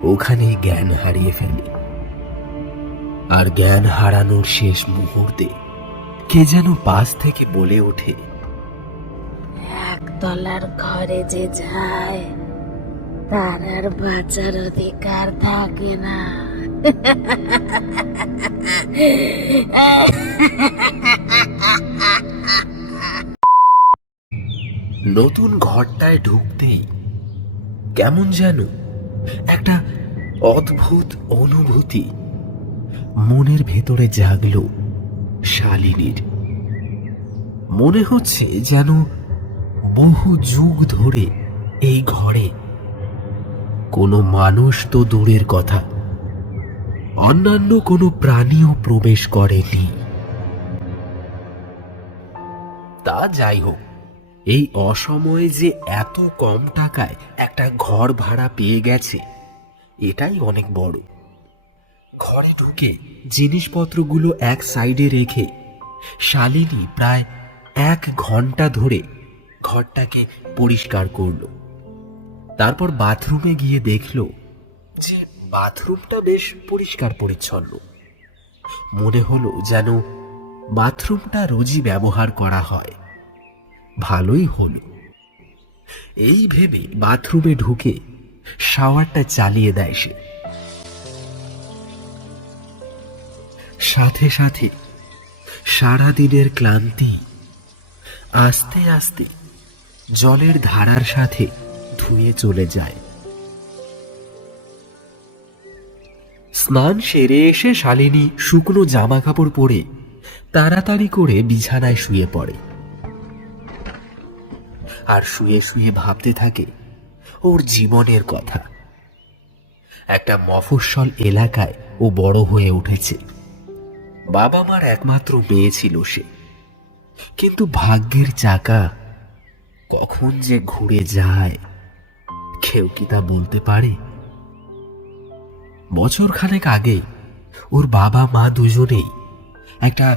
ওখানেই জ্ঞান হারিয়ে ফেলে। আর জ্ঞান হারানোর শেষ মুহূর্তে কে যেন পাশ থেকে বলে ওঠে, একতলার ঘরে যে যায় তার আর বাঁচার অধিকার থাকে না। নতুন ঘরটায় ঢুকতেই কেমন যেন একটা অদ্ভুত অনুভূতি মনের ভেতরে জাগলো শালিনীর। মনে হচ্ছে যেন বহু যুগ ধরে এই ঘরে কোনো মানুষ তো দূরের কথা, অন্যান্য কোনো প্রাণীও প্রবেশ করেনি। তা যাই হোক, এই অসময়ে যে এত কম টাকায় একটা ঘর ভাড়া পেয়ে গেছে এটাই অনেক বড়। ঘরে ঢুকে জিনিসপত্রগুলো এক সাইডে রেখে শালিনী প্রায় 1 ঘন্টা ধরে ঘরটাকে পরিষ্কার করলো। তারপর বাথরুমে গিয়ে দেখলো যে বাথরুমটা বেশ পরিষ্কার পরিচ্ছন্ন। মনে হলো যেন বাথরুমটা রোজই ব্যবহার করা হয়। ভালোই হলো। এই ভেবে বাথরুমে ঢুকে শাওয়ারটা চালিয়ে দেয় সে। সাথে সাথে সারাদিনের ক্লান্তি আস্তে আস্তে জলের ধারার সাথে ধুয়ে চলে যায়। স্নান সেরে এসে শালিনী শুকনো জামা কাপড় পরে তাড়াতাড়ি করে বিছানায় শুয়ে পড়ে। আর শুয়ে শুয়ে ভাবতে থাকে ওর জীবনের কথা। একটা মফস্বল এলাকায় ও বড় হয়ে উঠেছে। বাবা মার একমাত্র মেয়ে ছিল সে। কিন্তু ভাগ্যের চাকা কখন যে ঘুরে যায় কেউ কি তা বলতে পারে? বছরখানেক আগে ওর বাবা মা দুজনেই একটা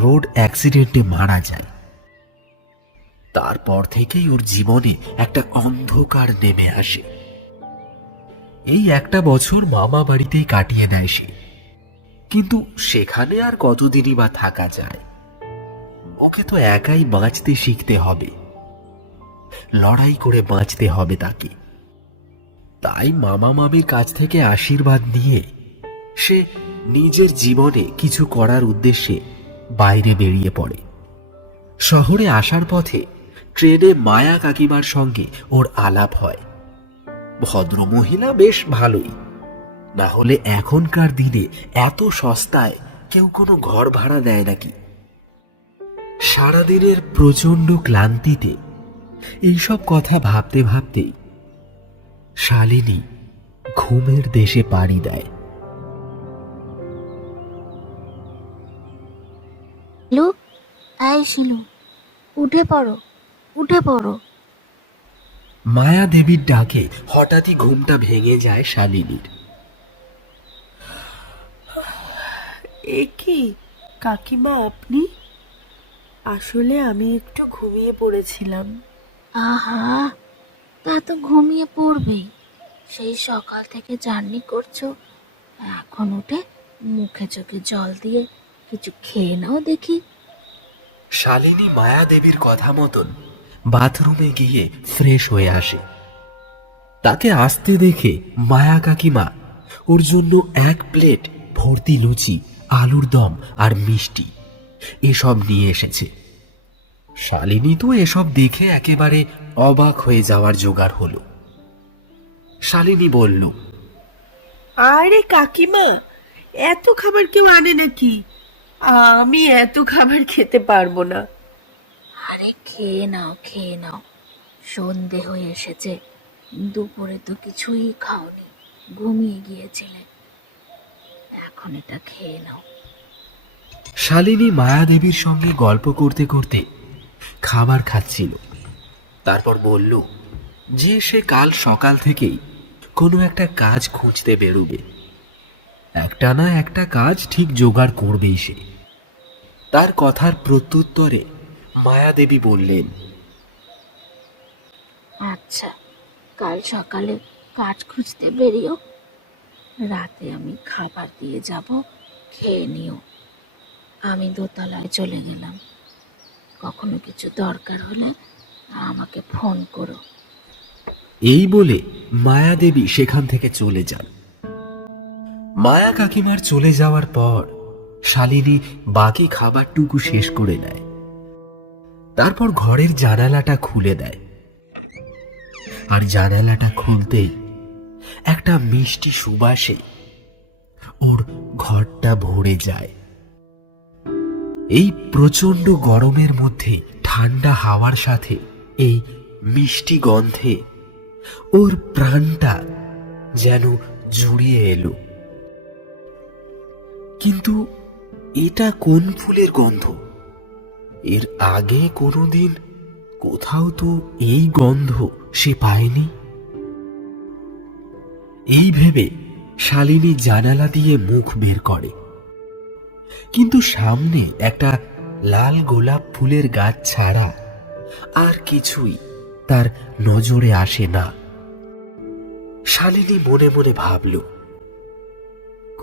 রোড অ্যাক্সিডেন্টে মারা যায়। তারপর থেকেই ওর জীবনে একটা অন্ধকার নেমে আসে। এই একটা বছর মামা বাড়িতেই কাটিয়ে দেয় সে। কিন্তু সেখানে আর কতদিনই বা থাকা যায়? ওকে তো একাই বাঁচতে শিখতে হবে, লড়াই করে বাঁচতে হবে তাকে। তাই মামা মামির কাছ থেকে আশীর্বাদ নিয়ে সে নিজের জীবনে কিছু করার উদ্দেশ্যে বাইরে বেরিয়ে পড়ে। শহরে আসার পথে ট্রেনে মায়া কাকিমার সঙ্গে ওর আলাপ হয়। ভদ্রমহিলা বেশ ভালোই, না হলে এখনকার দিনে এত সস্তায় কেউ কোনো ঘর ভাড়া দেয় নাকি? সারাদিনের প্রচন্ড ক্লান্তিতে এইসব কথা ভাবতে ভাবতেই শালিনী ঘুমের দেশে পাড়ি দেয়। শিলু, এই শিলু, উঠে পড়ো, উঠে পড়ো। মায়া দেবীর ডাকে হঠাৎই ঘুমটা ভেঙে যায় শালিনীর। এ কি কাকিমা আপনি? আসলে আমি একটু ঘুমিয়ে পড়েছিলাম। আহা, তা তো ঘুমিয়ে পড়বেই। সেই সকাল থেকে জার্নি করছো, এখন উঠে মুখে চোখে জল দিয়ে কিছু খেয়ে নাও দেখি। শালিনী মায়া দেবীর কথা মতন বাথরুমে গিয়ে ফ্রেশ হয়ে আসে। তাকে আসতে দেখে মায়া কাকিমা ওর জন্য 1 প্লেট ভর্তি লুচি, আলুর দম আর মিষ্টি এসব নিয়ে এসেছে। শালিনী তো এসব দেখে একেবারে অবাক হয়ে যাওয়ার জোগাড় হলো। শালিনী বলল, আরে কাকিমা, এত খাবার কেউ আনে নাকি? আমি এত খাবার খেতে পারবো না। আরে খেয়ে নাও, খেয়ে নাও। সন্ধে হয়ে এসেছে, দুপুরে তো কিছুই খাওনি, ঘুমিয়ে গিয়েছিলে। এখন এটা খেয়ে নাও। শালিনী মায়াদেবীর সঙ্গে গল্প করতে করতে খাবার খাচ্ছিল। তারপর বলল যে সে কাল সকাল থেকেই কোনো একটা কাজ খুঁজতে বেরোবে। একটা না একটা কাজ ঠিক জোগাড় করবেই সে। তার কথার প্রত্যুত্তরে মায়াদেবী বললেন, আচ্ছা, কাল সকালে কাজ খুঁজতে বেরিও, রাতে আমি খাবার দিয়ে যাব, খেয়ে নিও। আমি দোতলায় চলে গেলাম। কখনো কিছু দরকার হলে আমাকে ফোন করো। এই বলে মায়াদেবী সেখান থেকে চলে যান। মায়া কাকিমার চলে যাওয়ার পর শালিনী বাকি খাবারটুকু শেষ করে নেয়। তারপর ঘরের জানালাটা খুলে দেয়, আর জানালাটা খুলতেই একটা মিষ্টি সুবাসে ওর ঘরটা ভরে যায়। এই প্রচন্ড গরমের মধ্যে ঠান্ডা হাওয়ার সাথে এই মিষ্টি গন্ধে ওর প্রাণটা যেন জুড়িয়ে এলো। কিন্তু এটা কোন ফুলের গন্ধ? এর আগে কোনোদিন কোথাও তো এই গন্ধ সে পায়নি। এই ভেবে শালিনী জানালা দিয়ে মুখ বের করে, কিন্তু সামনে একটা লাল গোলাপ ফুলের গাছ ছাড়া আর কিছুই তার নজরে আসে না। শালিনী মনে মনে ভাবল,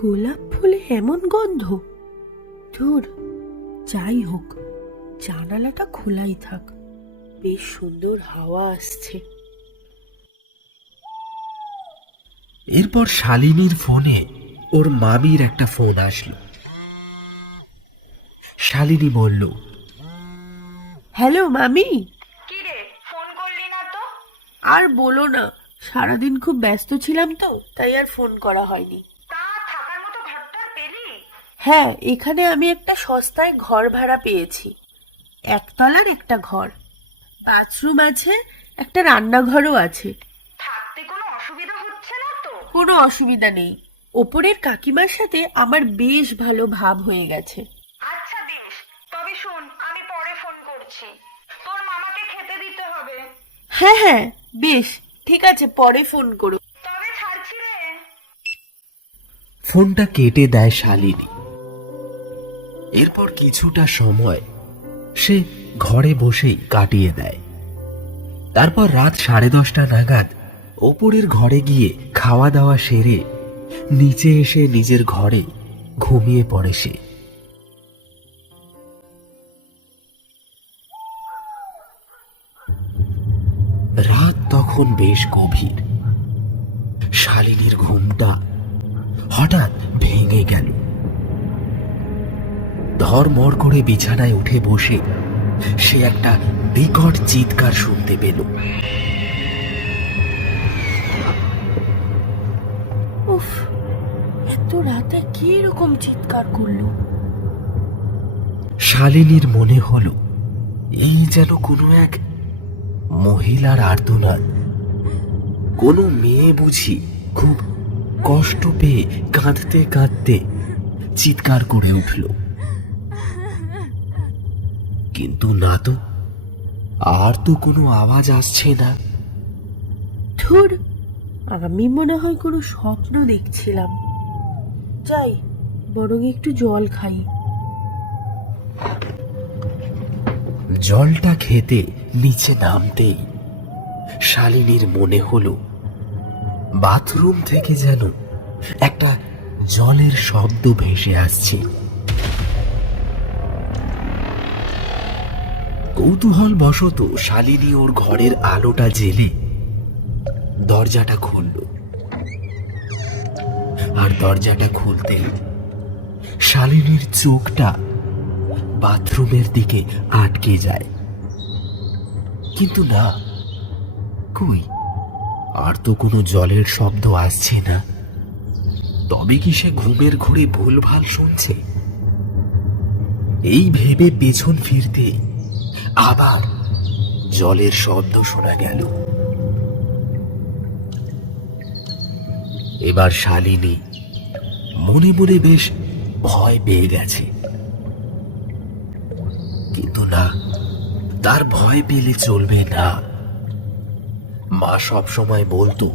গোলাপ ফুলে এমন গন্ধ? ধুর, যাই হোক, জানালাটা খোলাই থাক, বেশ সুন্দর হাওয়া আসছে। এরপর শালিনীর ফোনে ওর মামির একটা ফোন আসলো। শালিনী বলল, হ্যালো মামি। কি রে, ফোন করলি না তো? আর বলো না, সারাদিন খুব ব্যস্ত ছিলাম তো, তাই আর ফোন করা হয়নি। তা থাকার মতো ঘরটা পেলি? হ্যাঁ, এখানে আমি একটা সস্তায় ঘর ভাড়া পেয়েছি। একতলার একটা ঘর, বাথরুম আছে, একটা রান্নাঘরও আছে। থাকতে কোনো অসুবিধা হচ্ছে না তো? কোনো অসুবিধা নেই। ওপরের কাকিমার সাথে আমার বেশ ভালো ভাব হয়ে গেছে। আচ্ছা বেশ, তবে শোন, আমি পরে ফোন করছি। তোর মামাকে খেতে দিতে হবে। হ্যাঁ হ্যাঁ, বেশ, ঠিক আছে, পরে ফোন করো। তবে ছাড়ছি রে। ফোনটা কেটে দেয় শালিনী। এরপর কিছুটা সময় সে ঘরে বসেই কাটিয়ে দেয়। তারপর রাত 10:30 নাগাদ ওপরের ঘরে গিয়ে খাওয়া দাওয়া সেরে নিচে এসে নিজের ঘরে ঘুমিয়ে পড়ে সে। রাত তখন বেশ গভীর। শালিনীর ঘুমটা হঠাৎ ভেঙে গেল। ধড়মড় করে বিছানায় উঠে বসে সে একটা বিকট চিৎকার শুনতে পেল। উফ, এত রাতে কি এরকম চিৎকার করলো? শালিনীর মনে হলো এই যেন কোনো এক মহিলার আর্তনাদ। কোনো মেয়ে বুঝি খুব কষ্ট পেয়ে কাঁদতে কাঁদতে চিৎকার করে উঠল। কিন্তু না তো, আর তো কোনো আওয়াজ আসছে না। ধুর, আমি মনে হয় কোনো স্বপ্ন দেখছিলাম। যাই, বরং একটু জল খাই। জলটা খেতে নিচে নামতেই শালিনীর মনে হলো বাথরুম থেকে যেন একটা জলের শব্দ ভেসে আসছে। কৌতূহল বশত শালিনী ওর ঘরের আলোটা জ্বেলে দরজাটা খুলল। আর দরজাটা খুলতে শালিনীর চোখটা বাথরুমের দিকে আটকে যায়। কিন্তু না, কই, আর তো কোনো জলের শব্দ আসছে না। তবে কি সে ঘুমের ঘোরে ভুলভাল শুনছে? এই ভেবে পেছন ফিরতে আবার জলের শব্দ শোনা গেল। এবার শালিনী মনে মনে বেশ ভয় পেয়ে গেছে। কিন্তু না, তার ভয় পেলে চলবে না। মা সব সময় বলতো,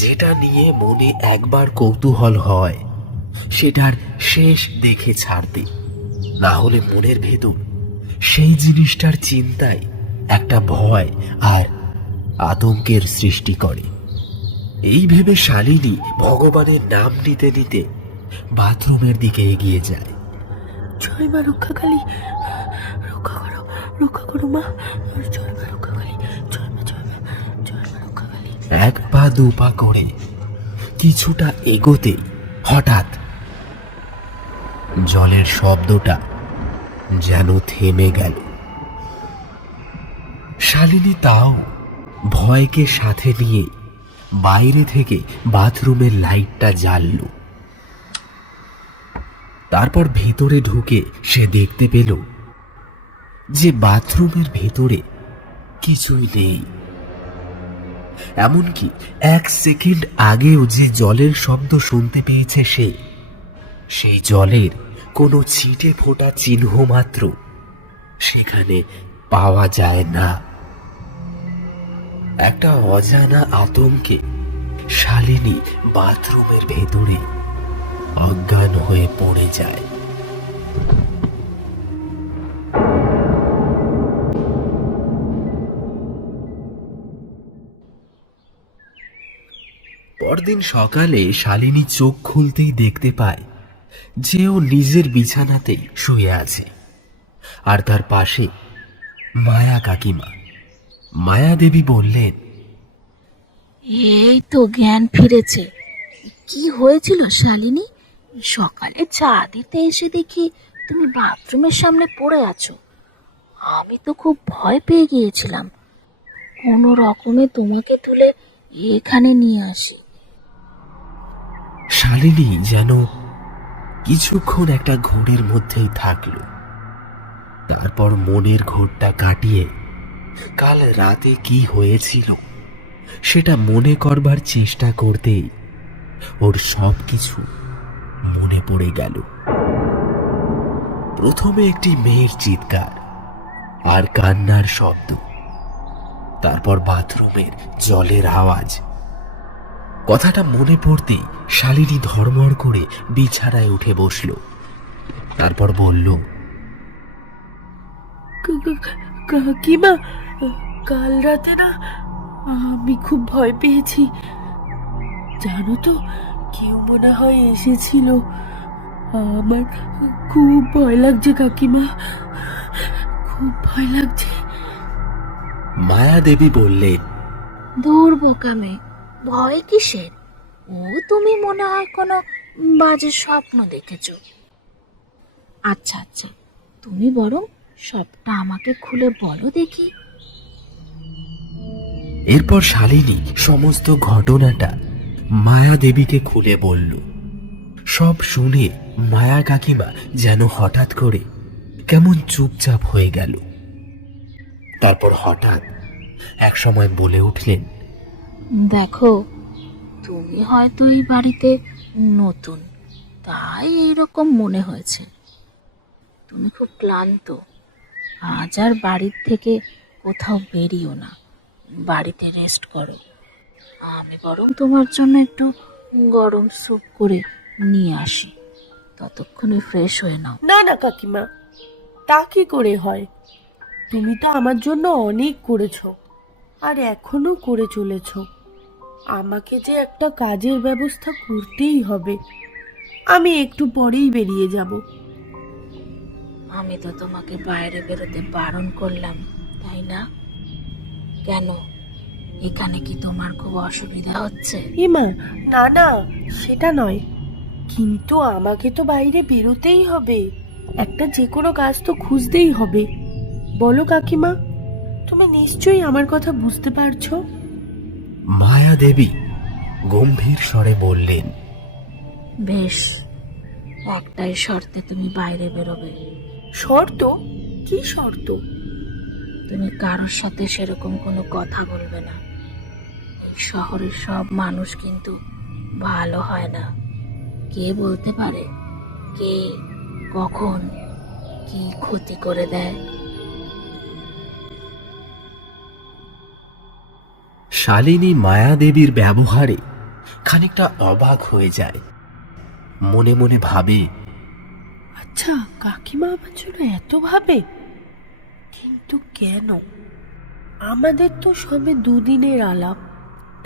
যেটা নিয়ে মনে একবার কৌতূহল হয় সেটার শেষ দেখে ছাড়তে, না হলে মনের ভেতর সেই জিনিসটার চিন্তায় একটা ভয় আর আতঙ্কের সৃষ্টি করে। এই ভেবে শালিনী ভগবানের নাম নিতে নিতে বাথরুমের দিকে এগিয়ে যায়। জয় মা রক্ষাকালী, রক্ষা করো মা। জয় মা রক্ষাকালী, জয় মা রক্ষাকালী। এক পা দু পা করে কিছুটা এগোতে হঠাৎ জলের শব্দটা যেন থেমে গেল। শালিনী তাও ভয়কে সাথে নিয়ে বাইরে থেকে বাথরুমের লাইটটা জ্বালল। তারপর ভেতরে ঢুকে সে দেখতে পেল যে বাথরুমের ভেতরে কিছুই নেই। এমনকি 1 সেকেন্ড আগেও যে জলের শব্দ শুনতে পেয়েছে সে, সেই জলের কোনো ছিটে ফোটা চিহ্ন মাত্র সেখানে পাওয়া যায় না। একটা অজানা আতঙ্কে শালিনী বাথরুমের ভেতরে অজ্ঞান হয়ে পড়ে যায়। পরদিন সকালে শালিনী চোখ খুলতেই দেখতে পায় যে ও নিজের বিছানাতেই শুয়ে আছে, আর তার পাশে মায়া কাকিমা। মায়া দেবী বললেন, এই তো জ্ঞান ফিরেছে। কি হয়েছিল শালিনী? সকালে চা দিতে এসে দেখি তুমি বাথরুমের সামনে পড়ে আছো। আমি তো খুব ভয় পেয়ে গিয়েছিলাম। কোনো রকমে তোমাকে তুলে এখানে নিয়ে আসি। শালিনী যেন কিছুক্ষণ একটা ঘোরের মধ্যেই থাকল। তারপর মনের ঘোরটা কাটিয়ে কাল রাতে কি হয়েছিল সেটা মনে করবার চেষ্টা করতেই ওর সব কিছু মনে পড়ে গেল। প্রথমে একটি মেয়ের চিৎকার আর কান্নার শব্দ, তারপর বাথরুমের জলের আওয়াজ। কথাটা মনে পড়তেই শালিনী ধড়মড় করে বিছানায় উঠে বসল। তারপর বলল, কাকিমা, কাল রাতে না আমি খুব ভয় পেয়েছি। জানো তো, কেউ মনে হয় এসেছিল। আমার খুব ভয় লাগছে কাকিমা, খুব ভয় লাগছে। মায়া দেবী বললেন, দূর বোকামে, ভয় কিসের? ও তুমি মনে হয় কোনো বাজে স্বপ্ন দেখেছো। আচ্ছা আচ্ছা, তুমি বরং সবটা আমাকে খুলে বলো দেখি। এরপর শালিনী সমস্ত ঘটনাটা মায়া দেবীকে খুলে বলল। সব শুনে মায়া কাকিমা যেন হঠাৎ করে কেমন চুপচাপ হয়ে গেল। তারপর হঠাৎ এক সময় বলে উঠলেন, দেখো, তুমি হয়তো এই বাড়িতে নতুন, তাই এইরকম মনে হয়েছে। তুমি খুব ক্লান্ত, আজ আর বাড়ির থেকে কোথাও বেরিও না, বাড়িতে রেস্ট করো। আমি বরং তোমার জন্য একটু গরম স্যুপ করে নিয়ে আসি, ততক্ষণে ফ্রেশ হয়ে নাও। না না কাকিমা, তা কি করে হয়? তুমি তো আমার জন্য অনেক করেছো, আর এখনো করে চলেছো। আমাকে যে একটা কাজের ব্যবস্থা করতেই হবে। আমি একটু পরেই বেরিয়ে যাব। আমি তো তোমাকে বাইরে বেরোতে বারণ করলাম, তাই না? কেন, এখানে কি তোমার খুব অসুবিধা হচ্ছে? মা, না না, সেটা নয়, কিন্তু আমাকে তো বাইরে বেরোতেই হবে। একটা যে কোনো কাজ তো খুঁজতেই হবে। বলো কাকিমা, তুমি নিশ্চয়ই আমার কথা বুঝতে পারছো। মায়া দেবী গম্ভীর স্বরে বললেন, বেশ, একটাই শর্তে তুমি বাইরে বেরোবে। শর্ত? কি শর্ত? তুমি কারোর সাথে সেরকম কোনো কথা বলবে না। এই শহরের সব মানুষ কিন্তু ভালো হয় না। কে বলতে পারে কে কখন কি ক্ষতি করে দেয়। শালিনী মায়া দেবীর ব্যবহারে খানিকটা অবাক হয়ে যায়। মনে মনে ভাবে, আচ্ছা, কাকিমা আমার জন্য এত ভাবে, কিন্তু কেন? আমাদের তো সবে দুদিনের আলাপ,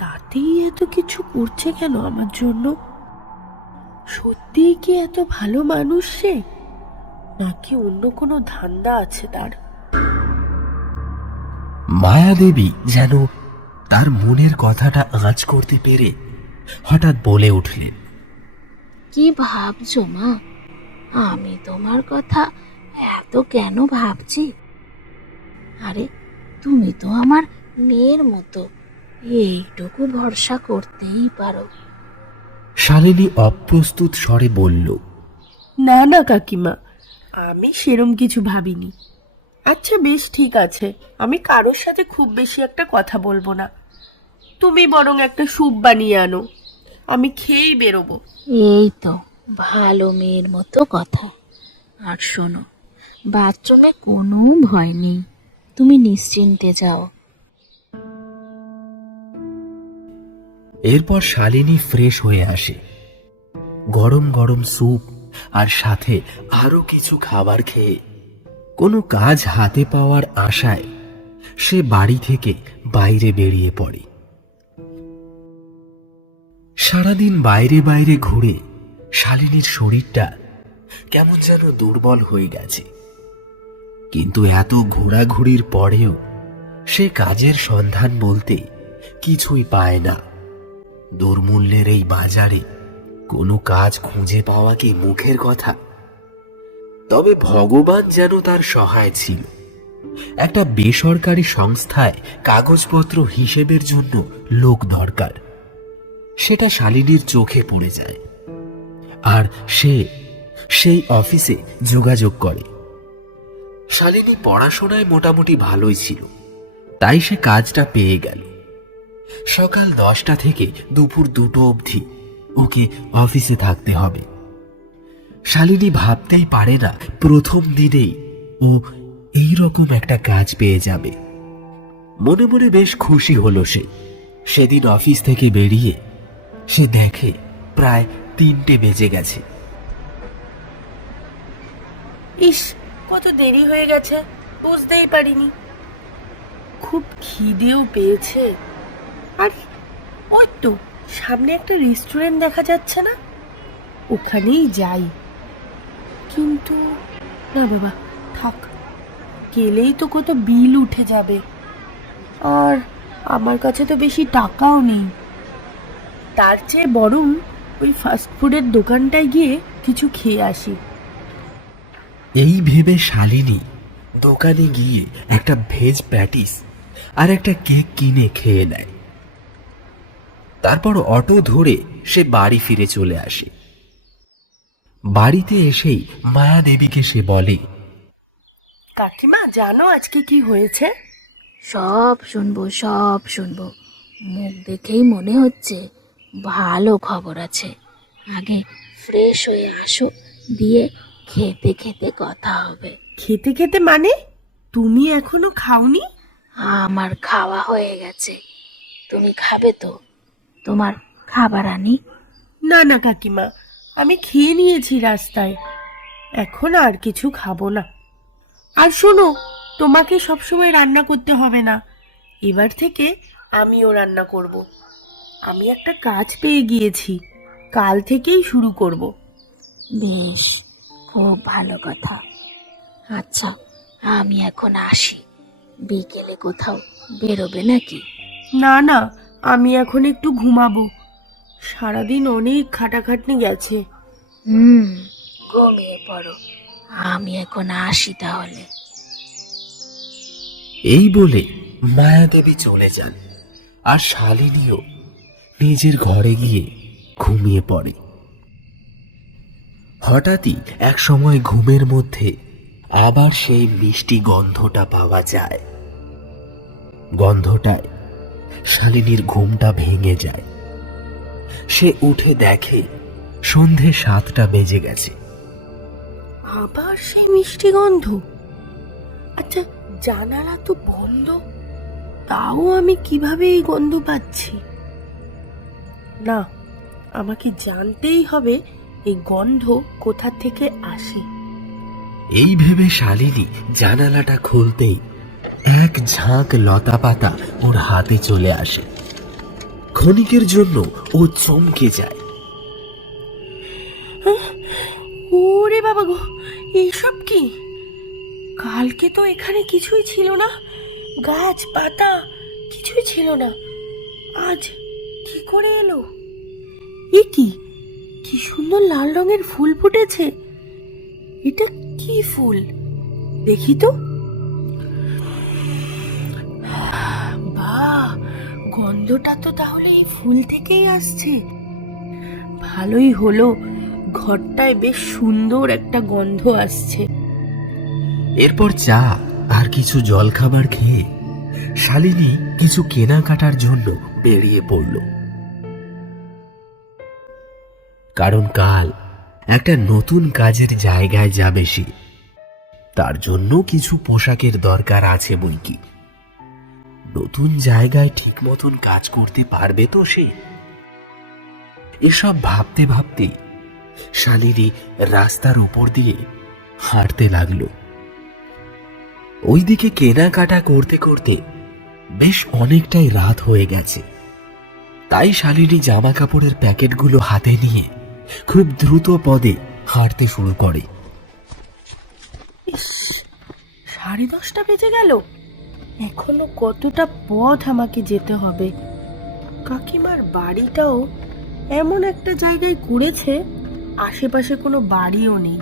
তাতেই এত কিছু করছে কেন আমার জন্য? সত্যিই কি এত ভালো মানুষ সে, নাকি অন্য কোনো ধান্দা আছে তার? মায়াদেবী যেন তার মনের কথাটা আঁচ করতে পেরে হঠাৎ বলে উঠলেন, কি ভাবছো মা? আমি তোমার কথা এত কেন ভাবছি? আরে তুমি তো আমার মেয়ের মতো, এইটুকু ভরসা করতেই পারো। শালিনী অপ্রস্তুত স্বরে বলল, না না কাকিমা, আমি সেরম কিছু ভাবিনি। আচ্ছা বেশ, ঠিক আছে, আমি কারোর সাথে খুব বেশি একটা কথা বলবো না। তুমি বরং একটা স্যুপ বানিয়ে আনো, আমি খেয়েই বেরোবো। এই তো ভালো মেয়ের মতো কথা। আর শোনো, বাথরুমে কোনো ভয় নেই, তুমি নিশ্চিন্তে যাও। এরপর শালিনী ফ্রেশ হয়ে আসে। গরম গরম স্যুপ আর সাথে আরো কিছু খাবার খেয়ে কোনো কাজ হাতে পাওয়ার আশায় সে বাড়ি থেকে বাইরে বেরিয়ে পড়ে। সারাদিন বাইরে বাইরে ঘুরে শালিনীর শরীরটা কেমন যেন দুর্বল হয়ে গেছে, কিন্তু এত ঘোরাঘুরির পরেও সে কাজের সন্ধান বলতে কিছুই পায় না। দুর্মূল্যের এই বাজারে কোনো কাজ খুঁজে পাওয়া কি মুখের কথা? তবে ভগবান যেন তার সহায় ছিল। একটা বেসরকারি সংস্থায় কাগজপত্র হিসেবের জন্য লোক দরকার, সেটা শালিনীর চোখে পড়ে যায়। আর সে সেই অফিসে যোগাযোগ করে। শালিনী পড়াশোনায় মোটামুটি ভালোই ছিল, তাই সে কাজটা পেয়ে গেল। সকাল 10টা থেকে দুপুর 2টো অবধি ওকে অফিসে থাকতে হবে। শালিনী ভাবতেই পারে না প্রথম দিনেই ও এইরকম একটা কাজ পেয়ে যাবে। মনে মনে বেশ খুশি হলো সে। সেদিন অফিস থেকে বেরিয়ে সে দেখে প্রায় 3টে বেজে গেছে। ইস, কত দেরি হয়ে গেছে, বুঝতেই পারিনি। খুব খিদেও পেয়েছে। আর ওই তো সামনে একটা রেস্টুরেন্ট দেখা যাচ্ছে না, ওখানেই যাই। কিন্তু না বাবা, থাক, গেলেই তো কত বিল উঠে যাবে, আর আমার কাছে তো বেশি টাকাও নেই। তার চেয়ে বরং ওই ফাস্টফুডের দোকানটায় গিয়ে কিছু খেয়ে আসি। এই ভেবে শালিনী দোকানে গিয়ে একটা ভেজ প্যাটিস আর একটা কেক কিনে খেয়ে নেয়। তারপর অটো ধরে সে বাড়ি ফিরে চলে আসে। বাড়িতে এসেই মায়াদেবীকে সে বলে, কাকিমা জানো আজকে কি হয়েছে? সব শুনবো, সব শুনবো। মুখ দেখেই মনে হচ্ছে ভালো খবর আছে। আগে ফ্রেশ হয়ে আসো, দিয়ে খেতে খেতে কথা হবে। খেতে খেতে মানে? তুমি এখনো খাওনি? আমার খাওয়া হয়ে গেছে, তুমি খাবে তো? তোমার খাবার আনি? না না কাকিমা, আমি খেয়ে নিয়েছি রাস্তায়, এখন আর কিছু খাবো না। আর শোনো, তোমাকে সবসময় রান্না করতে হবে না, এবার থেকে আমিও রান্না করব। আমি একটা কাজ পেয়ে গিয়েছি, কাল থেকেই শুরু করব। বেশ, খুব ভালো কথা। আচ্ছা, আমি এখন আসি। বিকেলে কোথাও বেরোবে নাকি? না না, আমি এখন একটু ঘুমাবো, সারাদিন অনেক খাটাখাটনি গেছে। ঘুমিয়ে পড়ো, আমি এখন আসি তাহলে। এই বলে মায়াদেবী চলে যান, আর শালিনীও নিজের ঘরে গিয়ে ঘুমিয়ে পড়ে। হঠাৎই এক সময় ঘুমের মধ্যে আবার সেই মিষ্টি গন্ধটা পাওয়া যায়। গন্ধটায় শালিনীর ঘুমটা ভেঙে যায়। সে উঠে দেখে সন্ধে 7টা বেজে গেছে। আবার সেই মিষ্টি গন্ধ। আচ্ছা, জানালা তো বন্ধ, তাও আমি কিভাবে এই গন্ধ পাচ্ছি? না, আমাকে জানতেই হবে এই গন্ধ কোথা থেকে আসে। এই ভেবে শালিনী জানালাটা খুলতেই এক ঝাঁক লতাপাতা ওর হাতে চলে আসে। ক্ষণিকের জন্য ও চমকে যায়। ওরে বাবা গো, এইসব কি? কালকে তো এখানে কিছুই ছিল না, গাছ পাতা কিছুই ছিল না, আজ কি করে এলো? এ কি, কি সুন্দর লাল রঙের ফুল ফুটেছে! এটা কি ফুল দেখি তো। বাহ, গন্ধটা তো তাহলে এই ফুল থেকেই আসছে। ভালোই হলো, ঘরটায় বেশ সুন্দর একটা গন্ধ আসছে। এরপর চা আর কিছু জলখাবার খেয়ে শালিনী কিছু কেনাকাটার জন্য বেরিয়ে পড়ল। কারণ কাল একটা নতুন কাজের জায়গায় যাবে সে, তার জন্য কিছু পোশাকের দরকার আছে বইকি। নতুন জায়গায় ঠিক মতন কাজ করতে পারবে তো সে? এসব ভাবতে ভাবতে শালিনী রাস্তার উপর দিয়ে হাঁটতে লাগলো। ওইদিকে কেনাকাটা করতে করতে বেশ অনেকটাই রাত হয়ে গেছে। তাই শালিনী জামা কাপড়ের প্যাকেটগুলো হাতে নিয়ে খুব দ্রুত পদে হাঁটতে শুরু করে। ইস, 10:30 বেজে গেল, এখনো কতটা পথ আমাকে যেতে হবে। কাকিমার বাড়িটাও এমন একটা জায়গায় করেছে, আশেপাশে কোনো বাড়িও নেই।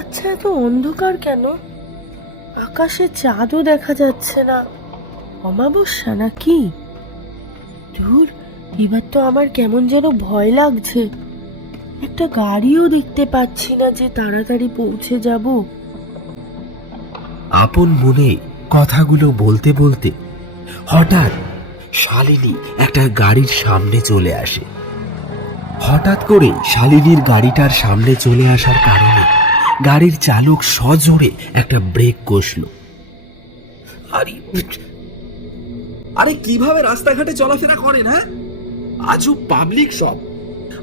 আচ্ছা, এত অন্ধকার কেন? আকাশে চাঁদও দেখা যাচ্ছে না, অমাবস্যা নাকি? ধুর, এবার তো আমার কেমন যেন ভয় লাগছে। একটা গাড়িও দেখতে পাচ্ছি না যে তাড়াতাড়ি পৌঁছে যাব। আপন মনে কথাগুলো বলতে বলতে হঠাৎ শালিনী একটা গাড়ির সামনে চলে আসে। হঠাৎ করে শালিনীর গাড়িটার সামনে চলে আসার কারণে গাড়ির চালক সজোরে একটা ব্রেক কষল। আরে আরে কিভাবে রাস্তাঘাটে চলাফেরা করেন, হ্যাঁ? আজও পাবলিক সব,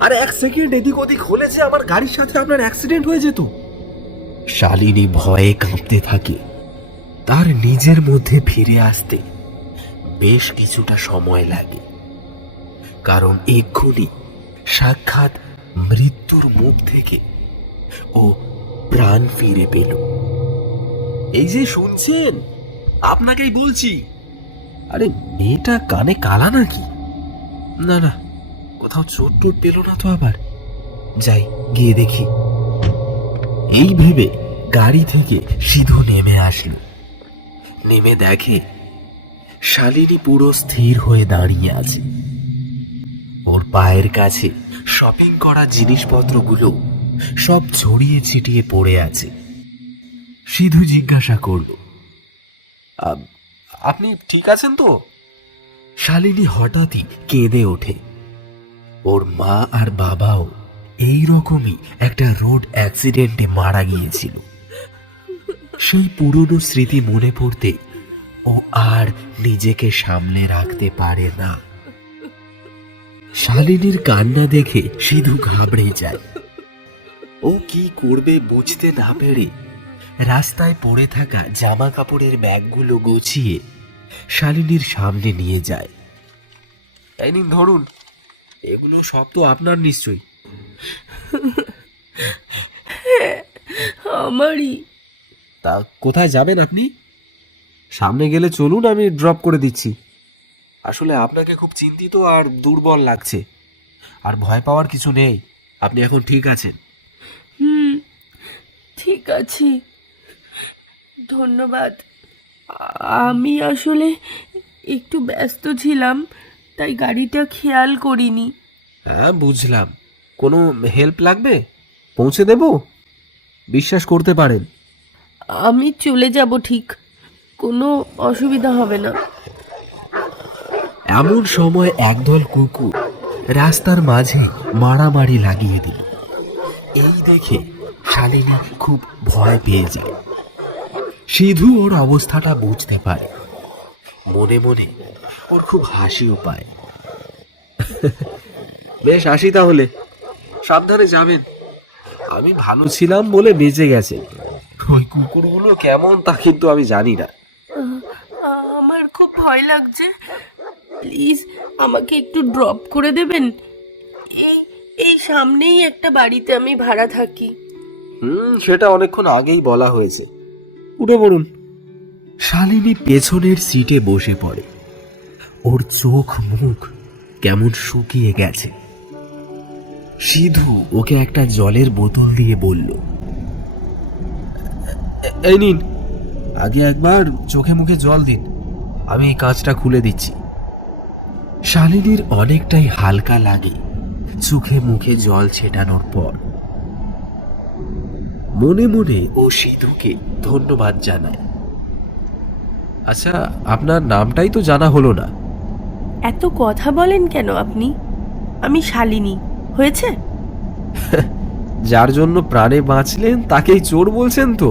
আর এক সেকেন্ড এদিক ওদিক হলে যে আমার গাড়ির সাথে আপনার অ্যাক্সিডেন্ট হয়ে যেত। শালিনী ভয়ে কাঁপতে থাকে। তার নিজের মধ্যে ফিরে আসতে বেশ কিছুটা সময় লাগে, কারণ এক্ষুনি সাক্ষাৎ মৃত্যুর মুখ থেকে ও প্রাণ ফিরে পেল। এই যে শুনছেন, আপনাকেই বলছি। আরে মেয়েটা কানে কালা নাকি? না না, কোথাও চোট টোট পেল না তো আবার? যাই গিয়ে দেখি। এই ভেবে গাড়ি থেকে সিধু নেমে আসলো। নেমে দেখে শালিনী পুরো স্থির হয়ে দাঁড়িয়ে আছে। ওর পায়ের কাছে শপিং করা জিনিসপত্রগুলো সব ছড়িয়ে ছিটিয়ে পড়ে আছে। সিধু জিজ্ঞাসা করল, আপনি ঠিক আছেন তো? শালিনী হঠাৎই কেঁদে ওঠে। ওর মা আর বাবাও এই রকমই একটা রোড অ্যাক্সিডেন্টে মারা গিয়েছিল। সেই পুরনো স্মৃতি মনে পড়তে ও আর নিজেকে সামলে রাখতে পারে না। শালিনীর কান্না দেখে সিধু ঘাবড়ে যায়। ও কি করবে বুঝতে না পেরে রাস্তায় পড়ে থাকা জামা কাপড়ের ব্যাগগুলো গুছিয়ে শালিনীর সামনে নিয়ে যায়। এই নিন ধরুন, এগুলো সব তো আপনার নিশ্চয়ই। আমারই। তা কোথায় যাবেন আপনি? সামনে গেলে চলুন, আমি ড্রপ করে দিচ্ছি। আসলে আপনাকে খুব চিন্তিত আর দুর্বল লাগছে, আর ভয় পাওয়ার কিছু নেই। আপনি এখন ঠিক আছেন। ঠিক আছি, ধন্যবাদ। আমি আসলে একটু ব্যস্ত ছিলাম, তাই গাড়িটা খেয়াল করিনি। হ্যাঁ বুঝলাম। কোনো হেল্প লাগবে? পৌঁছে দেব, বিশ্বাস করতে পারেন। আমি চলে যাব, ঠিক, কোনো অসুবিধা হবে না। এমন সময় একদল কুকুর রাস্তার মাঝে মারামারি লাগিয়ে দিল। এই দেখে শালিনী খুব ভয় পেয়ে যায়। সিধু ওর অবস্থাটা বুঝতে পারে। মনে মনে ওর খুব হাসিও পায়। বেশ, আসি তাহলে, সাবধানে যাবেন। আমি ভালো ছিলাম বলে বেঁচে গেছে। ওই কুকুরগুলো কেমন তা কিন্তু আমি জানি না। ভয় লাগছে। প্লিজ আমাকে একটু ড্রপ করে দেবেন। এই এই সামনেই একটা বাড়িতে আমি ভাড়া থাকি। সেটা অনেকক্ষণ আগেই বলা হয়েছে, উঠে পড়ুন। শালিনী পেছনের সিটে বসে পড়ে। ওর চোখ মুখ কেমন শুকিয়ে গেছে। সিধু ওকে একটা জলের বোতল দিয়ে বলল, এই নিন, আগে একবার চোখে মুখে জল দিন, আমি কাঁচটা খুলে দিচ্ছি। শালিনীর অনেকটাই হালকা লাগে চোখে মুখে জল ছেটানোর পর। মনে মনে ও সিধুকে ধন্যবাদ জানায়। আচ্ছা, আপনার নামটাই তো জানা হলো না। এত কথা বলেন কেন আপনি? আমি শালিনী, হয়েছে? যার জন্য প্রাণে বাঁচলেন তাকেই চোর বলছেন তো?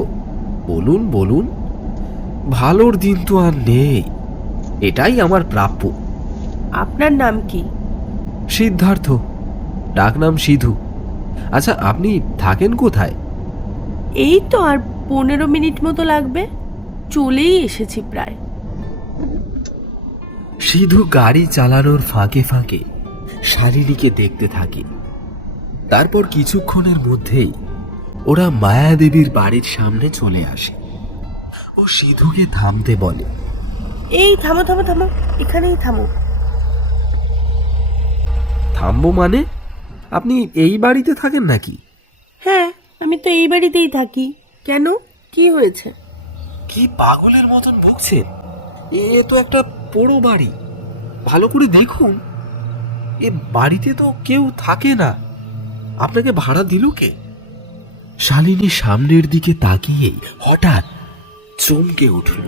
বলুন বলুন, ভালোর দিন তো আর নেই, এটাই আমার প্রাপ্য। আপনার নাম কি? সিদ্ধার্থ, ডাকনাম সিধু। আচ্ছা, আপনি থাকেন কোথায়? এই তো আর 15 মিনিট মতো লাগবে, চলেই এসেছি প্রায়। সিধু গাড়ি চালানোর ফাঁকে ফাঁকে শালিনীকে দেখতে থাকে। তারপর কিছুক্ষণের মধ্যেই ওরা মায়াদেবীর বাড়ির সামনে চলে আসে। ও সিধুকে থামতে বলে। এই থামো থামো থামো, এখানেই থামো। থামবো মানে? আপনি এই বাড়িতে থাকেন নাকি? হ্যাঁ, আমি তো এই বাড়িতেই থাকি। কেন, কি হয়েছে? কি পাগলের মতন বকছেন? এ তো একটা পোড়ো বাড়ি, ভালো করে দেখুন। এ বাড়িতে তো কেউ থাকে না, আপনাকে ভাড়া দিল কে? শালিনী সামনের দিকে তাকিয়েই হঠাৎ চমকে উঠল।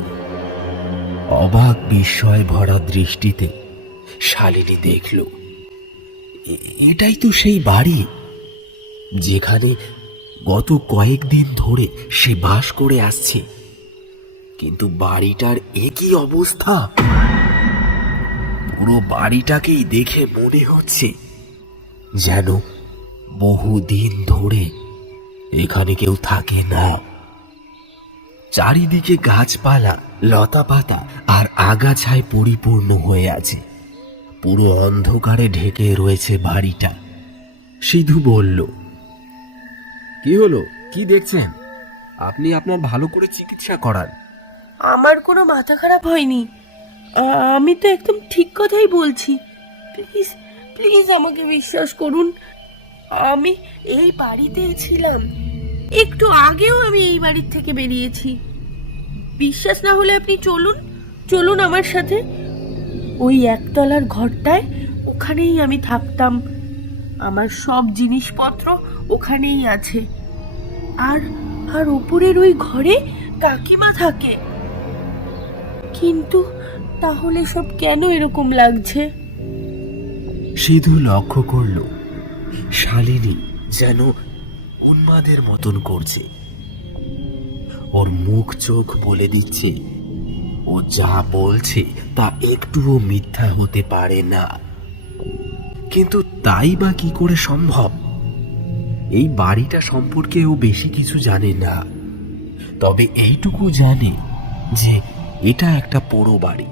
অবাক বিস্ময় ভরা দৃষ্টিতে শালিনী দেখল, এটাই তো সেই বাড়ি যেখানে গত কয়েকদিন ধরে সে বাস করে আসছে। কিন্তু বাড়িটার একই অবস্থা। পুরো বাড়িটাকেই দেখে মনে হচ্ছে যেন বহুদিন ধরে এখানে কেউ থাকে না। চারিদিকে গাছপালা, লতাপাতা আর আগাছায় পরিপূর্ণ হয়ে আছে। পুরো অন্ধকারে ঢেকে রয়েছে বাড়িটা। সিধু বলল, কি হলো, কি দেখছেন? আপনি আপনার ভালো করে চিকিৎসা করান। আমার কোনো মাথা খারাপ হয়নি, আমি তো একদম ঠিক কথাই বলছি। প্লিজ প্লিজ আমাকে বিশ্বাস করুন, আমি এই বাড়িতেই ছিলাম। একটু আগেও আমি এই বাড়ির থেকে বেরিয়েছি। বিশ্বাস না হলে আপনি চলুন, চলুন আমার সাথে। ওই একতলার ঘরটায়, ওখানেই আমি থাকতাম। আমার সব জিনিসপত্র ওখানেই আছে। আর আর উপরের ওই ঘরে কাকিমা থাকে। কিন্তু তাহলে সব কেন এরকম লাগছে? সিধু লক্ষ্য করল শালিনী যেন উন্মাদের মতন করছে। ওর মুখ চোখ বলে দিচ্ছে ও যা বলছে তা একটুও মিথ্যা হতে পারে না। কিন্তু তাই বা কি করে সম্ভব? এই বাড়িটা সম্পর্কে ও বেশি কিছু জানে না, তবে এইটুকু জানে যে এটা একটা পোড়ো বাড়ি,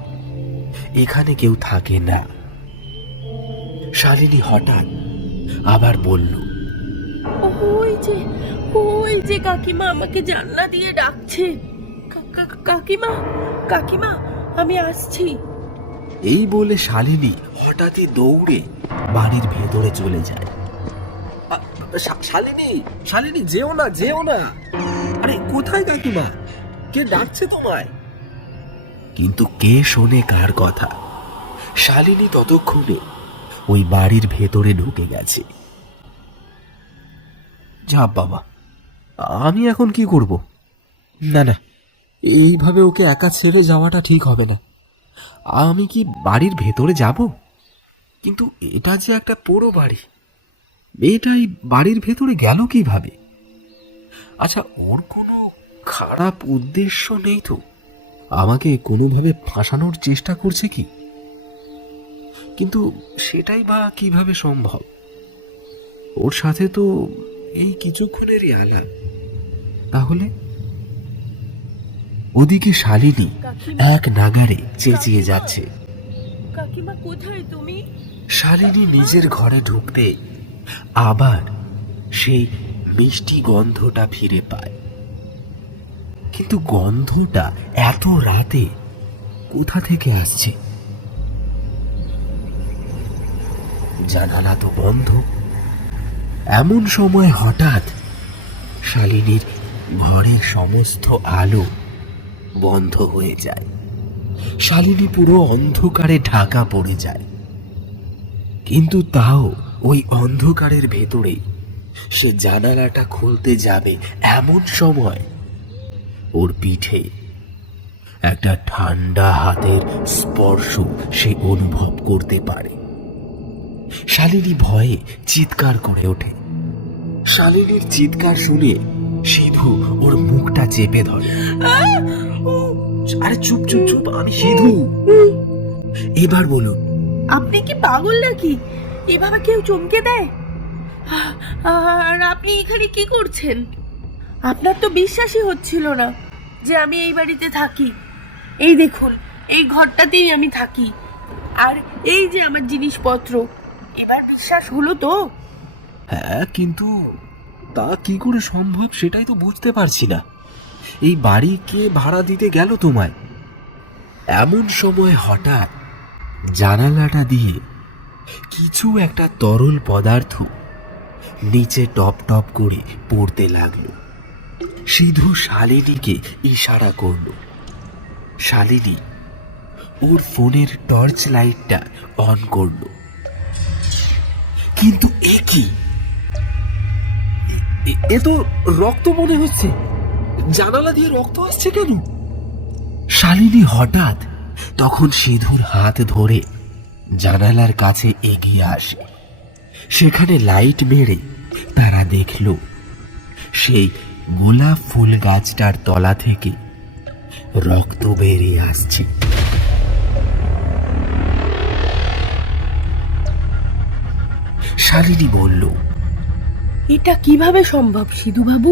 এখানে কেউ থাকে না। শালিনী হঠাৎ আবার বলল, ওই যে কাকিমা আমাকে জানলা দিয়ে ডাকছে। কাকিমা, কাকিমা, আমি আসছি। এই বলে শালিনী হঠাৎই দৌড়ে বাড়ির ভেতরে চলে যায়। শালিনী, শালিনী, যেও না, যেও না। আরে কোথায় কাকিমা? কে ডাকছে তোমায়? কিন্তু কে শোনে কার কথা? শালিনী ততক্ষণে ওই বাড়ির ভেতরে ঢুকে গেছে। যা বাবা, আমি এখন কি করব? না না, এইভাবে ওকে একা ছেড়ে যাওয়াটা ঠিক হবে না। আমি কি বাড়ির ভেতরে যাব? কিন্তু এটা যে একটা পোড়ো বাড়ি, এটাই বাড়ির ভেতরে গেল কিভাবে? আচ্ছা, ওর কোনো খারাপ উদ্দেশ্য নেই তো? আমাকে কোনোভাবে ফাঁসানোর চেষ্টা করছে কি? কিন্তু সেটাই বা কিভাবে সম্ভব? ওর সাথে তো এই কিছুক্ষণেরই আলাপ। তাহলে ওদিকে শালিনী কাকিমা, এক নাগারে চেঁচিয়ে যাচ্ছে। কাকিমা কোথায় তুমি? শালিনী নিজের ঘরে ঢুকতে আবার সেই মিষ্টি গন্ধটা ফিরে পায়। কিন্তু গন্ধটা এত রাতে কোথা থেকে আসছে? জানালা তো বন্ধ। এমন সময় হঠাৎ শালিনীর ঘরের সমস্ত আলো বন্ধ হয়ে যায়। শালিনী পুরো অন্ধকারে ঢাকা পড়ে যায়। কিন্তু তাও ওই অন্ধকারের ভেতরেই সে জানালাটা খুলতে যাবে, এমন সময় ওর পিঠে একটা ঠান্ডা হাতের স্পর্শ সে অনুভব করতে পারে। শালিনী ভয়ে চিৎকার করে ওঠে। শালিনীর চিৎকার শুনে সিধু ওর মুখটা চেপে ধরে। আরে চুপ চুপ চুপ, আমি সিধু। এবার বলুন। আপনি কি পাগল নাকি? এভাবে কেউ চমকে দেয়? আর আপনি এখানে কি করছেন? আপনার তো বিশ্বাসই হচ্ছিল না যে আমি এই বাড়িতে থাকি। এই দেখুন, এই ঘরটাতেই আমি থাকি, আর এই যে আমার জিনিসপত্র। এবার বিশ্বাস হলো তো? হ্যাঁ, কিন্তু তা কি করে সম্ভব সেটাই তো বুঝতে পারছি না। এই বাড়ি কে ভাড়া দিতে গেল তোমায়? এমন সময় হঠাৎ জানালাটা দিয়ে কিছু একটা তরল পদার্থ নিচে টপ টপ করে পড়তে লাগলো। সিধু শালিনীকে ইশারা করলো। শালিনী ওর ফোনের টর্চ লাইটটা অন করলো। কিন্তু এ কি? এ তো রক্ত মনে হচ্ছে। জানালা দিয়ে রক্ত আসছে কেন? শালিনী হঠাৎ তখন সিধুর হাত ধরে জানালার কাছে এগিয়ে আসে। সেখানে লাইট মেরে তারা দেখল সেই গোলাপ ফুল গাছটার তলা থেকে রক্ত বেরিয়ে আসছে। শালিনী বলল, এটা কিভাবে সম্ভব সিধু বাবু?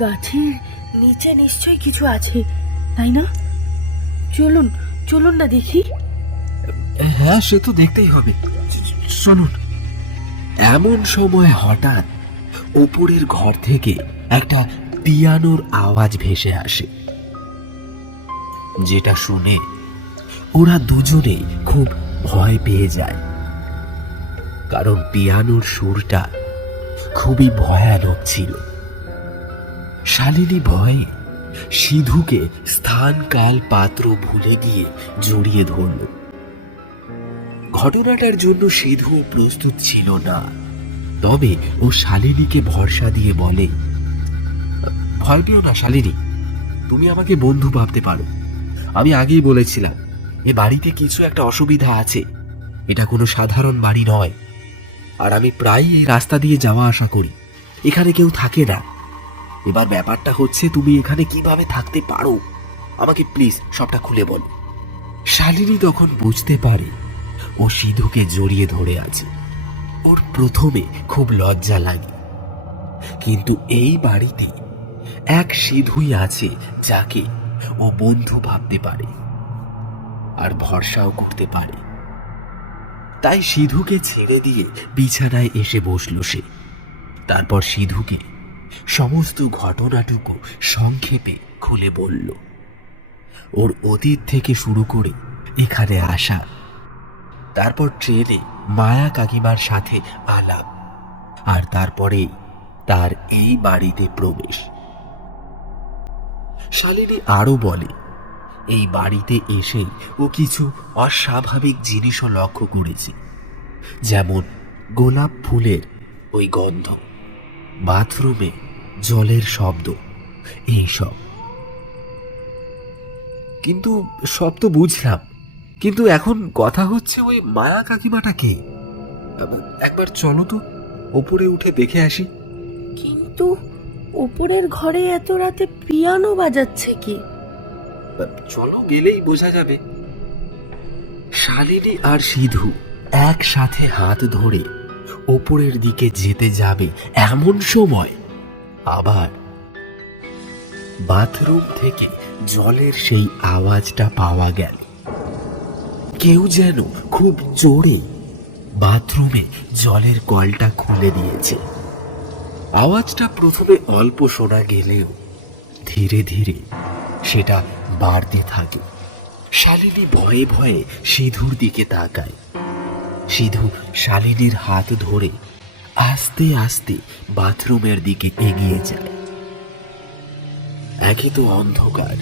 গাছের নিচে নিশ্চয়ই কিছু আছে, তাই না? চলুন চলুন না দেখি। হ্যাঁ, সে তো দেখতেই হবে, শুনুন। এমন সময় হঠাৎ উপরের ঘর থেকে একটা পিয়ানোর আওয়াজ ভেসে আসে, যেটা শুনে ওরা দুজনেই খুব ভয় পেয়ে যায়। কারণ পিয়ানোর সুরটা খুবই ভয়ানক ছিল। শালিনী ভয়ে সিধুকে স্থান কাল পাত্র ভুলে গিয়ে জড়িয়ে ধরল। ঘটনাটার জন্য সিধু প্রস্তুত ছিল না, তবে ও শালিনীকে ভরসা দিয়ে বলে, ভয় পেও না শালিনী, তুমি আমাকে বন্ধু ভাবতে পারো। আমি আগেই বলেছিলাম এ বাড়িতে কিছু একটা অসুবিধা আছে। এটা কোনো সাধারণ বাড়ি নয়। আর আমি প্রায় এই রাস্তা দিয়ে যাওয়া আসা করি, এখানে কেউ থাকে না। এবার ব্যাপারটা হচ্ছে তুমি এখানে কিভাবে থাকতে পারো, আমাকে প্লিজ সবটা খুলে বলো। শালিনী তখন বুঝতে পারে ও সিধুকে জড়িয়ে ধরে আছে। ওর প্রথমে খুব লজ্জা লাগে, কিন্তু এই বাড়িতে এক সিধুই আছে যাকে ও বন্ধু ভাবতে পারে আর ভরসাও করতে পারে। তাই সিধুকে ছেড়ে দিয়ে বিছানায় এসে বসল সে। তারপর সিধুকে সমস্ত ঘটনাটুকু সংক্ষেপে খুলে বলল। ওর অতীত থেকে শুরু করে এখানে আসা, তারপর ট্রেনে মায়া কাকিমার সাথে আলাপ, আর তারপরে তার এই বাড়িতে প্রবেশ। শালিনী আরো বলে, এই বাড়িতে এসে ও কিছু অস্বাভাবিক জিনিসও লক্ষ্য করেছে, যেমন গোলাপ ফুলের ওই গন্ধ, বাথরুমে জলের শব্দ, এইসব। কিন্তু সব তো বুঝলাম, কিন্তু এখন কথা হচ্ছে ওই মায়া কাকিমাটা কে? একবার চলো তো ওপরে উঠে দেখে আসি। কিন্তু উপরের ঘরে এত রাতে পিয়ানো বাজাচ্ছে কি? চলো, গেলেই বোঝা যাবে। শালিনী আর সিধু একসাথে হাত ধরে ওপরের দিকে যেতে যাবে, এমন সময় আবার বাথরুম থেকে জলের সেই আওয়াজটা পাওয়া গেল। কেউ যেন খুব জোরে বাথরুমে জলের কলটা খুলে দিয়েছে। আওয়াজটা প্রথমে অল্প শোনা গেলেও ধীরে ধীরে সেটা বাড়তে থাকে। শালিনী ভয়ে ভয়ে সিধুর দিকে তাকায়। সিধু শালিনীর হাত ধরে আস্তে আস্তে বাথরুমের দিকে এগিয়ে যায়। একই তো অন্ধকার,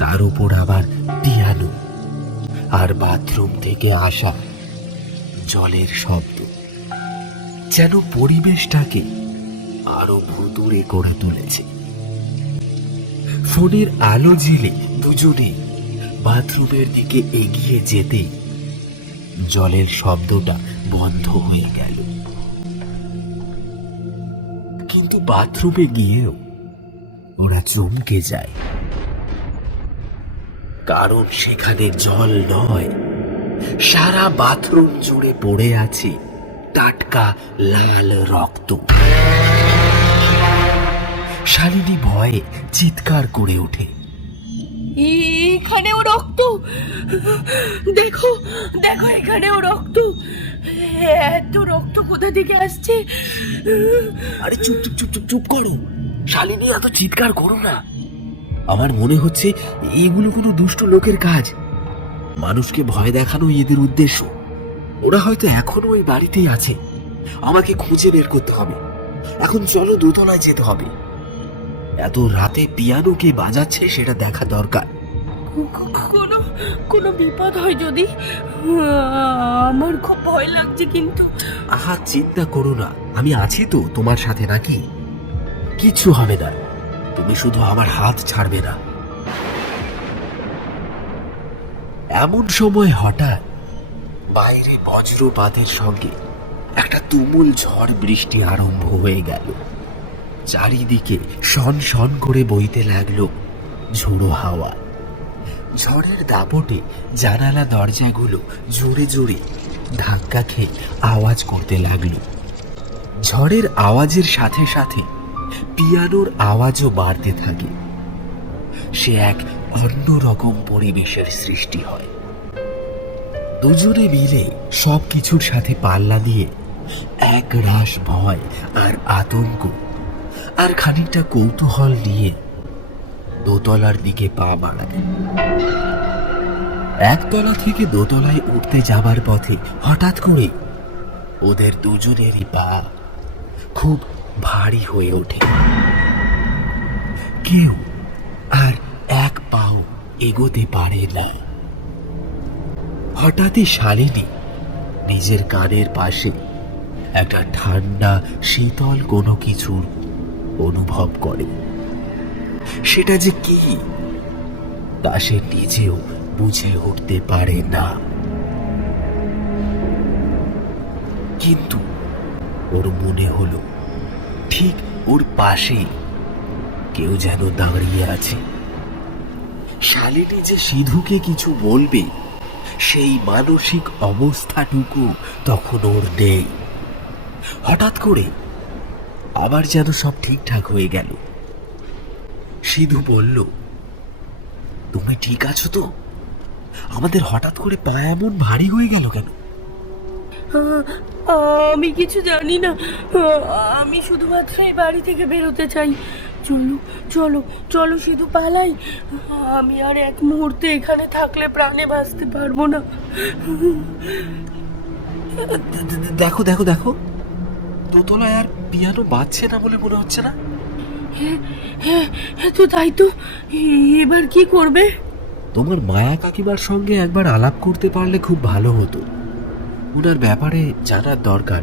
তার উপর আবার পিয়ানো, আর বাথরুম থেকে আসা জলের শব্দ যেন পরিবেশটাকে আরো ভুতুড়ে করে তুলেছে। ফোনের আলো জ্বেলে দুজনে বাথরুমের দিকে এগিয়ে যেতে জলের শব্দটা বন্ধ হয়ে গেল। কিন্তু বাথরুমে গিয়েও ওরা চমকে যায়, কারণ সেখানে জল নয়, সারা বাথরুম জুড়ে পড়ে আছে টাটকা লাল রক্ত। শালিনী ভয়ে চিৎকার করে ওঠে, এখানেও রক্ত! দেখো দেখো, এখানেও রক্ত! এত রক্ত কোথা থেকে আসছে? আরে চুপ চুপ চুপ চুপ চুপ করো শালিনী, এত চিৎকার করো না। আমার মনে হচ্ছে এগুলো কোনো দুষ্ট লোকের কাজ। মানুষকে ভয় দেখানো এদের উদ্দেশ্য। ওরা হয়তো এখনো ওই বাড়িতেই আছে। আমাকে খুঁজে বের করতে হবে। এখন চলো, দোতলায় যেতে হবে। এত রাতে পিয়ানো কে বাজাচ্ছে সেটা দেখা দরকার। কোনো কোনো বিপদ হয় যদি? আমার খুব ভয় লাগছে। কিন্তু আহা, চিন্তা করো না, আমি আছি তো তোমার সাথে, নাকি? কিচ্ছু হবে না, তুমি শুধু আমার হাত ছাড়বে না। এমন সময় হঠাৎ বাইরে বজ্রপাতের সঙ্গে একটা তুমুল ঝড় বৃষ্টি আরম্ভ হয়ে গেল। চারিদিকে শন শন করে বইতে লাগলো ঝোড়ো হাওয়া। ঝড়ের দাপটে জানালা দরজাগুলো জোরে জোরে ধাক্কা খেয়ে আওয়াজ করতে লাগলো। ঝড়ের আওয়াজের সাথে সাথে পিয়ানোর আওয়াজও বাড়তে থাকে। সে এক অন্যরকম পরিবেশের সৃষ্টি হয়। দুজনে মিলে সবকিছুর সাথে পাল্লা দিয়ে এক রাশ ভয় আর আতঙ্ক আর খানিকটা কৌতূহল নিয়ে দোতলার দিকে পা বাড়ায়। একতলা থেকে দোতলায় উঠতে যাবার পথে হঠাৎ করে ওদের দুজনেরই পা খুব ভারী হয়ে ওঠে। কেউ আর এক পাও এগোতে পারে না। হঠাৎই শালিনী নিজের কানের পাশে একটা ঠান্ডা শীতল কোনো কিছুর অনুভব করে। সেটা যে কি তা সে নিজেও বুঝে উঠতে পারে না, কিন্তু ওর মনে হলো ঠিক ওর পাশে কেউ যেন দাঁড়িয়ে আছে। শালিনী যে সিধুকে কিছু বলবে সেই মানসিক অবস্থাটুকু তখন ওর নেই। হঠাৎ করে আবার যেন সব ঠিকঠাক হয়ে গেল। সিধু বলল, তুমি ঠিক আছো তো? আমাদের হঠাৎ করে পা এমন ভারী হয়ে গেল কেন? আমি কিছু জানি না। আমি শুধুমাত্র এই বাড়ি থেকে বেরোতে চাই। চলো চলো চলো, শুধু পালাই। আমি আর এক মুহূর্তে এখানে থাকলে প্রাণে বাঁচতে পারবো না। দেখো দেখো দেখো, দোতলায় আর পিয়ানো বাজছে না বলে মনে হচ্ছে না? হ্যাঁ, তো তাই তো। এবার কি করবে? তোমার মায়া কাকিমার সঙ্গে একবার আলাপ করতে পারলে খুব ভালো হতো। ওনার ব্যাপারে জানার দরকার।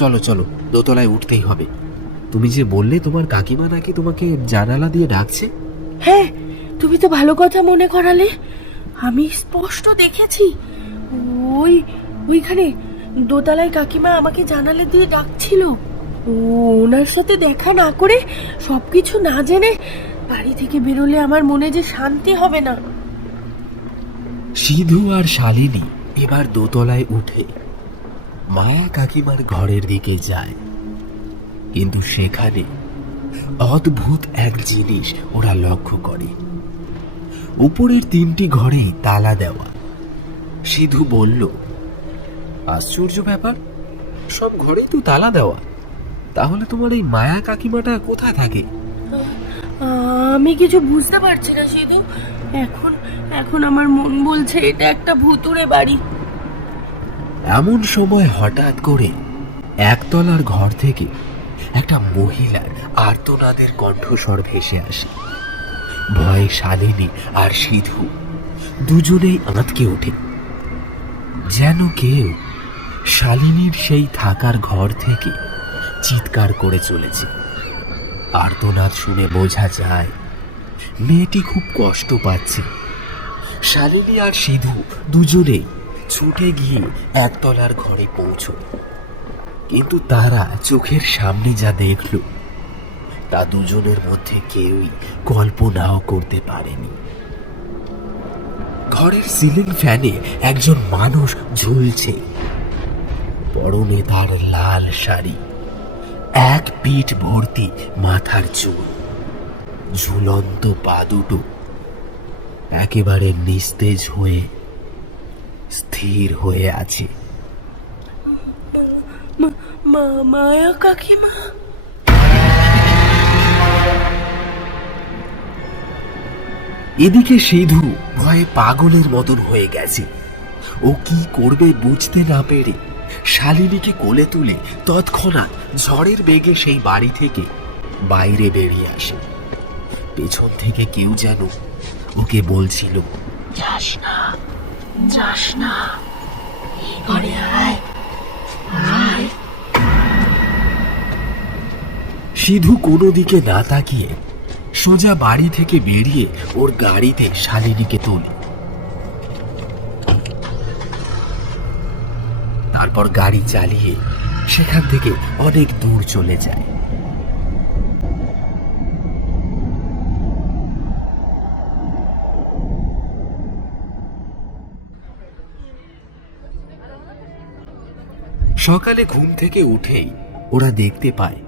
চলো চলো, দোতলায় উঠতেই হবে। তুমি যে বললে তোমার কাকিমা নাকি তোমাকে জানালা দিয়ে ডাকছে। হ্যাঁ, তুমি তো ভালো কথা মনে করালে। আমি স্পষ্ট দেখেছি। ওইখানে দোতলায় কাকিমা আমাকে জানালা দিয়ে ডাকছিল। ওনার সাথে দেখা না করে, সবকিছু না জেনে বাড়ি থেকে বেরোলে আমার মনে যে শান্তি হবে না। সিধু আর শালিনী এবার দোতলায় উঠে মায়া কাকিমার ঘরের দিকে যায়, কিন্তু সেখানে অদ্ভুত এক জিনিস ওরা লক্ষ্য করে। উপরের 3টি ঘরে তালা দেওয়া। সিধু বলল, আশ্চর্য ব্যাপার, সব ঘরেই তো তালা দেওয়া। তাহলে তোমার এই মায়া কাকিমাটা কোথায় থাকে? আমি কিছু বুঝতে পারছি না সিধু। এখন এখন আমার মন বলছে এটা একটা ভুতুড়ে বাড়ি। এমন সময় হঠাৎ করে একতলার ঘর থেকে একটা মহিলার আর্তনাদের কণ্ঠস্বর ভেসে আসে। ভয়ে শালিনী আর সিধু দুজনেই আঁতকে ওঠে, যেন কেউ শালিনীর সেই থাকার ঘর থেকে চিৎকার করে চলেছে। আর্তনাদ শুনে বোঝা যায় মেয়েটি খুব কষ্ট পাচ্ছে। শালিনী আর সিধু দুজনেই ছুটে গিয়ে একতলার ঘরে পৌঁছল, কিন্তু তারা চোখের সামনে যা দেখল তা দুজনের মধ্যে কেউই কল্পনাও করতে পারেনি। ঘরের সিলিং ফ্যানে একজন মানুষ ঝুলছে। পরনে তার লাল শাড়ি, এক পিঠ ভর্তি মাথার চুল, ঝুলন্ত পা দুটো একেবারে নিস্তেজ হয়ে স্থির হয়ে আছে। মায়া কাকিমা। এদিকে সিধু ভয়ে পাগলের মতন হয়ে গেছে। ও কি করবে বুঝতে না পেরে শালিনীকে কোলে তুলে তৎক্ষণাৎ ঝড়ের বেগে সেই বাড়ি থেকে বাইরে বেরিয়ে আসে। পেছন থেকে কেউ যেন ওকে বলছিল, যাস না, যাস না, এই ঘরে আয়, আয়। সিধু কোনো দিকে না তাকিয়ে সোজা বাড়ি থেকে বেরিয়ে ওর গাড়িতে শালিনীকে তোলে। তারপর গাড়ি চালিয়ে সেখান থেকে অনেক দূর চলে যায়। সকালে ঘুম থেকে উঠেই ওরা দেখতে পায়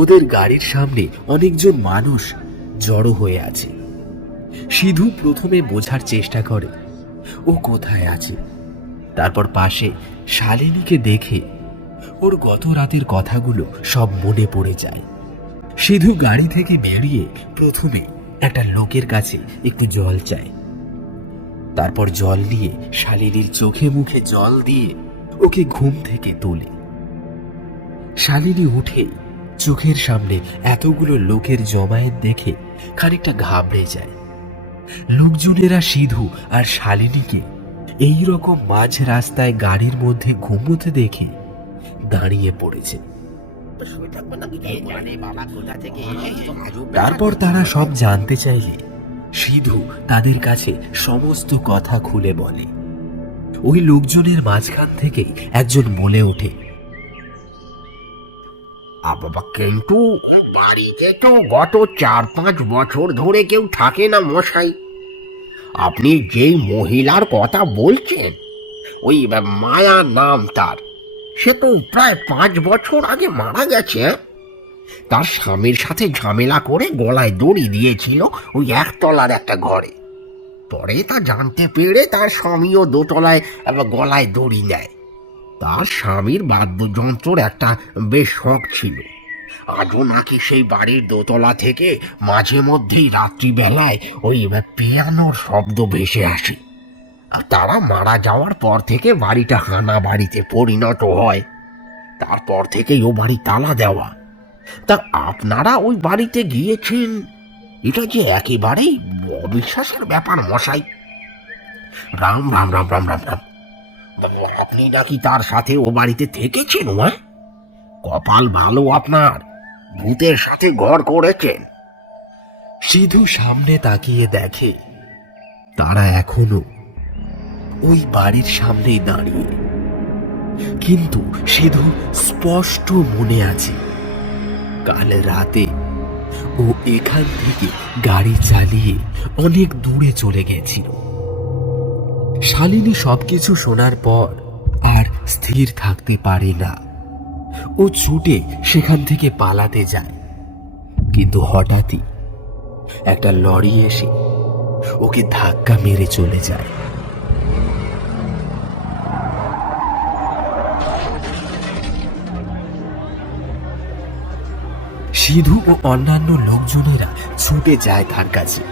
ওদের গাড়ির সামনে অনেকজন মানুষ জড়ো হয়ে আছে। সিধু প্রথমে বোঝার চেষ্টা করে ও কোথায় আছে। তারপর পাশে শালিনীকে দেখে ওর গত রাতের কথাগুলো সব মনে পড়ে যায়। সিধু গাড়ি থেকে বেরিয়ে প্রথমে একটা লোকের কাছে একটু জল চায়। তারপর জল নিয়ে শালিনীর চোখে মুখে জল দিয়ে ওকে ঘুম থেকে তোলে। শালিনী উঠে চোখের সামনে এতগুলো লোকের জমায়েত দেখে খানিকটা ঘাবড়ে যায়। লোকজনেরা সিধু আর শালিনীকে এই রকম মাঝ রাস্তায় গাড়ির মধ্যে ঘুমোতে দেখে দাঁড়িয়ে পড়েছে। তারপর তারা সব জানতে চাইলে সিধু তাদের কাছে সমস্ত কথা খুলে বলে। ওই লোকজনের মাঝখান থেকেই একজন বলে ওঠে, বাবা, কিন্তু বাড়িতে তো গত 4-5 বছর ধরে কেউ থাকে না মশাই। আপনি যেই মহিলার কথা বলছেন, ওই মায়া নাম তার, সে তো প্রায় 5 বছর আগে মারা গেছে। তার স্বামীর সাথে ঝামেলা করে গলায় দড়ি দিয়েছিল ওই একতলার একটা ঘরে। পরে তা জানতে পেরে তার স্বামীও দোতলায় গলায় দড়ি নেয়। তার স্বামীর বাদ্যযন্ত্রর একটা বেশ শখ ছিল। আজও নাকি সেই বাড়ির দোতলা থেকে মাঝে মধ্যেই রাত্রিবেলায় ওই পিয়ানোর শব্দ ভেসে আসে। আর তারা মারা যাওয়ার পর থেকে বাড়িটা হানা বাড়িতে পরিণত হয়। তারপর থেকেই ও বাড়ি তালা দেওয়া। তা আপনারা ওই বাড়িতে গিয়েছেন, এটা যে একেবারেই অবিশ্বাসের ব্যাপার মশাই। রাম রাম রাম রাম রাম রাম। আপনি নাকি তার সাথে ও বাড়িতে থেকেছেন? হ্যাঁ, কপাল ভালো আপনার, ভূতের সাথে ঘর করেছেন। সিধু সামনে তাকিয়ে দেখে তারা এখনো ওই বাড়ির সামনেই দাঁড়িয়ে। কিন্তু সিধু স্পষ্ট মনে আছে কাল রাতে ও এখান থেকে গাড়ি চালিয়ে অনেক দূরে চলে গেছিল। শালিনী সবকিছু শোনার পর আর স্থির থাকতে পারে না। ও ছুটে সেখান থেকে পালাতে যায়, কিন্তু হঠাৎই একটা লরি এসে ওকে ধাক্কা মেরে চলে যায়। সিধু ও অন্যান্য লোকজনেরা ছুটে যায় তার কাছে,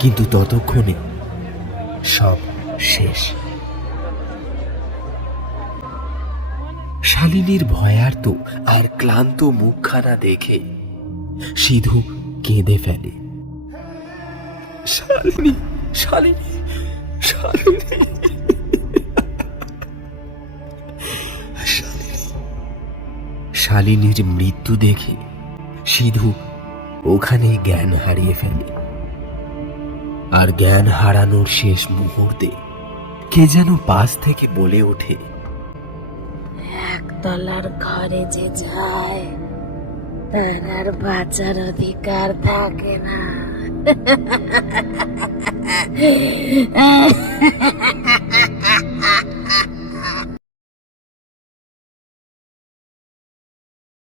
কিন্তু ততক্ষণে সব শেষ। শালিনীর ভয়ার্ত আর ক্লান্ত মুখখানা দেখে সিধু কেঁদে ফেলে। শালিনী, শালিনী, শালিনী, শালিনীর মৃত্যু দেখে সিধু ওখানে জ্ঞান হারিয়ে ফেলে। আর জ্ঞান হারানোর শেষ মুহূর্তে কে যেন পাশ থেকে বলে ওঠে, একতলার ঘরে যে যায় তার আর বাঁচার অধিকার থাকে না।